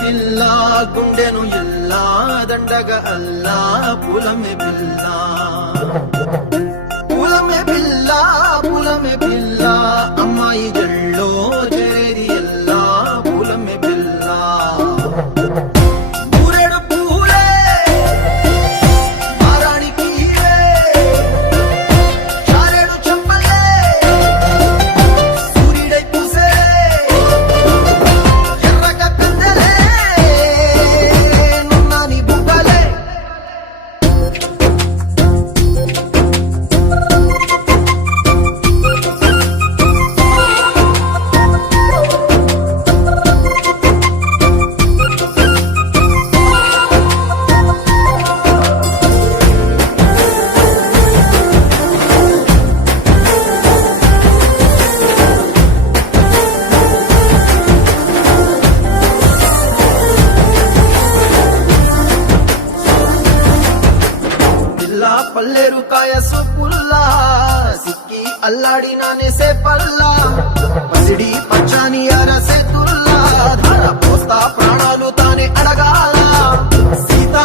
పిల్ల గుండెను ఎల్లా దండగ అల్లా పులమే పిల్ల పులమే పిల్ల పులమే పిల్ల అమ్మాయి జల్లో చేరి ఎల్లా పులమే పిల్ల ఊరెడు పూలే మారాణి పీరే చారెడు చెప్పలే సూర్యుడై పూసే ఎర్రగ కందలే నున్నాని బుగ్గలే పల్లేరు కాయ సొప్పుల్లా సిక్కి అల్లాడినానే సే పల్లా పసిడి పచ్చాని అరసే తుల్లా ధార పోస్తా ప్రాణాలు తానే అడగాల సీతా